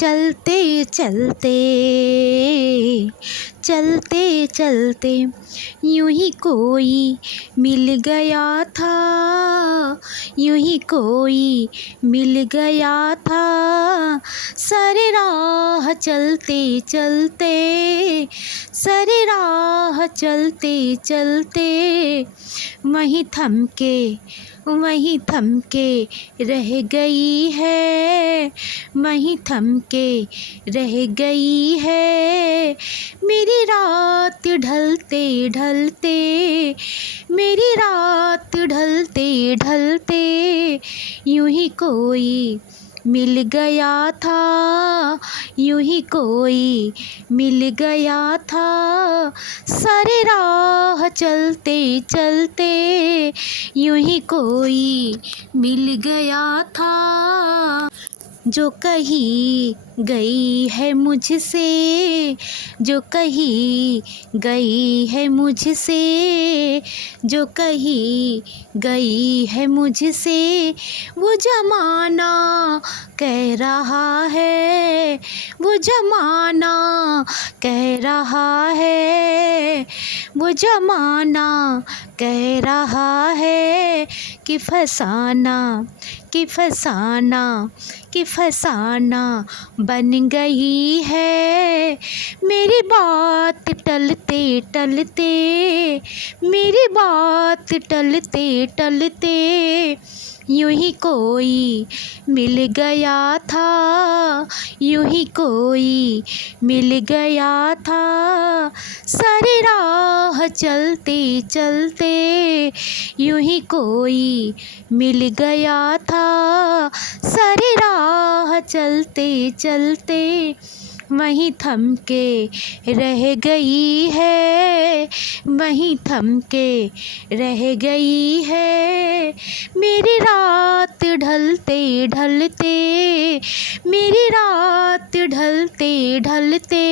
चलते चलते चलते चलते यूं ही कोई मिल गया था, यूं ही कोई मिल गया था। सारे राह चलते चलते, सारे राह चलते चलते वहीं थम के रह गई है, वहीं थम के रह गई है। मेरी रात ढलते ढलते, मेरी रात ढलते ढलते यूं ही कोई मिल गया था, यूं ही कोई मिल गया था। सारे राह चलते चलते यूं ही कोई मिल गया था। जो कही गई है मुझसे, जो कही गई है मुझसे, जो कही गई है मुझसे, वो ज़माना कह रहा है, वो ज़माना कह रहा है, वो ज़माना कह रहा है कि फसाना, कि फसाना, कि फसाना बन गई है। मेरी बात टलते टलते, मेरी बात टलते टलते यूं ही कोई मिल गया था, यूं ही कोई मिल गया था। सारी राह चलते चलते यूं ही कोई मिल गया था। सारी राह चलते चलते वहीं थम के रह गई है, वहीं थम के रह गई है। मेरी रात ढलते ढलते, मेरी रात ढलते ढलते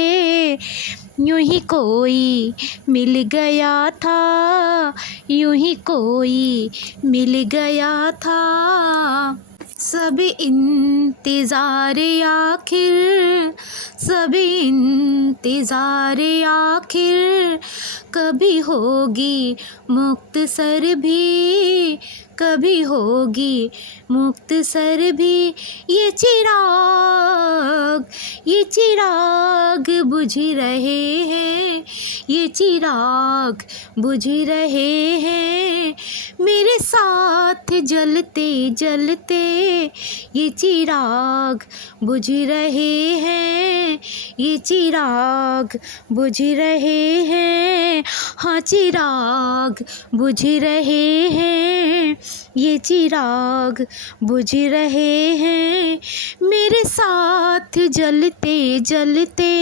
यूं ही कोई मिल गया था, यूं ही कोई मिल गया था। सब इंतज़ार आखिर, सब इंतज़ार आखिर कभी होगी मुख्तसर भी, कभी होगी मुख्तसर भी। ये चिराग, ये चिराग बुझ रहे हैं, ये चिराग बुझ रहे हैं। मेरे साथ जलते जलते ये चिराग बुझ रहे हैं, ये चिराग बुझ रहे हैं। हाँ चिराग बुझ रहे हैं, ये चिराग बुझ रहे हैं। मेरे साथ जलते जलते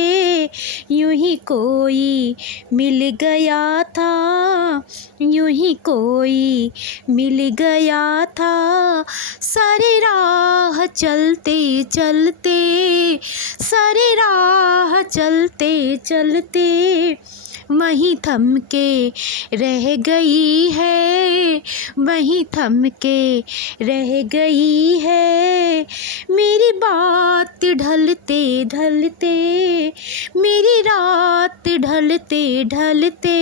यूं ही कोई मिल गया था, यूं ही कोई मिल गया था। सारी राह चलते चलते, सारी राह चलते चलते वहीं थम के रह गई है, वहीं थम के रह गई है। मेरी बात ढलते ढलते, मेरी रात ढलते ढलते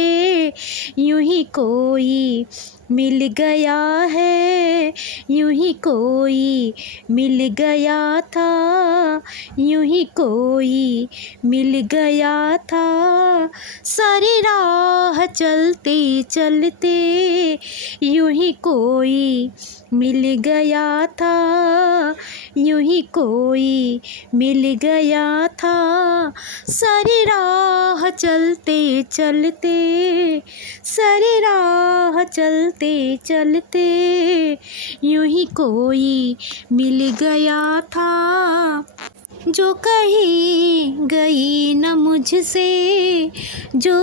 यूं ही कोई मिल गया है, यूं ही कोई मिल गया था, यूं ही कोई मिल गया था। सारी राह चलते चलते यूं ही कोई मिल गया था, यूं ही कोई मिल गया था। सारी राह चलते चलते, सारी राह चलते चलते यूं ही कोई मिल गया था। जो कही गई न मुझसे, जो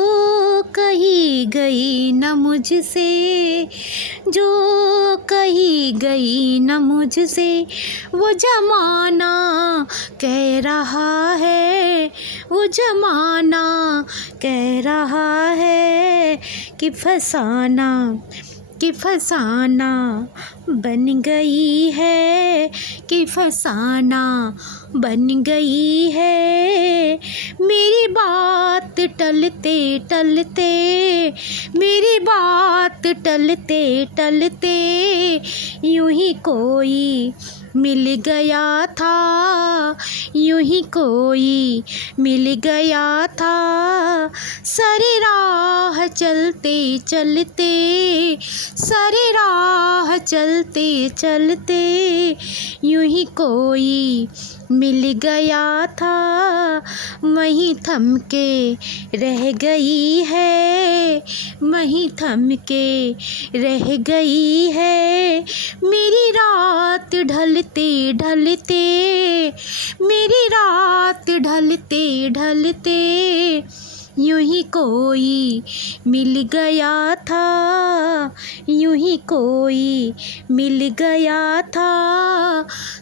कही गई न मुझसे, जो कही गई न मुझसे, वो ज़माना कह रहा है, वो ज़माना कह रहा है कि फसाना, कि फसाना बन गई है, कि फसाना बन गई है। मेरी बात टलते टलते, मेरी बात टलते टलते यूं ही कोई मिल गया था, यूं ही कोई मिल गया था। सारी राह चलते चलते, सारी राह चलते चलते यूं ही कोई मिल गया था। वहीं थम के रह गई है, वहीं थम के रह गई है। मेरी रात ढलते ढलते, मेरी रात ढलते ढलते यूं ही कोई मिल गया था, यूं ही कोई मिल गया था।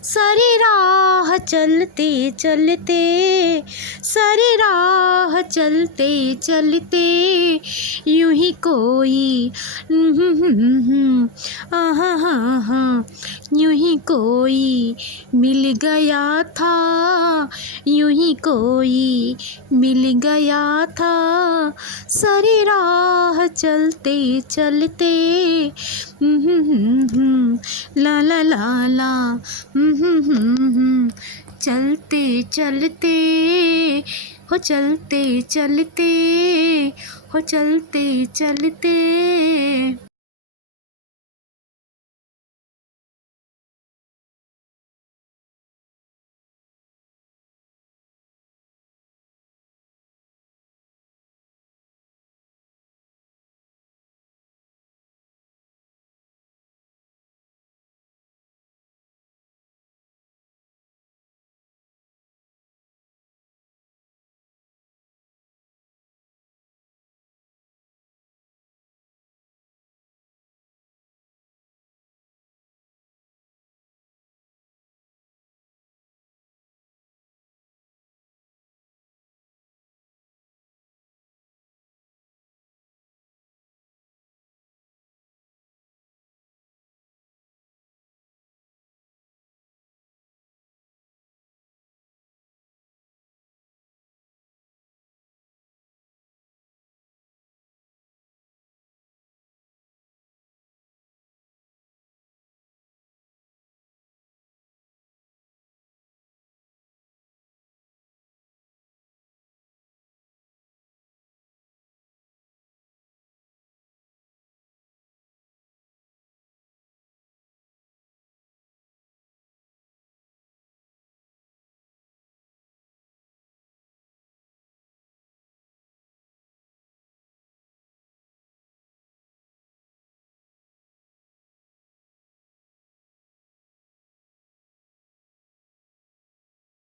सारी राह चलते चलते, सारी राह चलते चलते यूं ही कोई आहा यूं ही कोई मिल गया था, यूं ही कोई मिल गया था। सारी राह चलते चलते ला ला ला ला चलते चलते हो, चलते चलते हो, चलते चलते।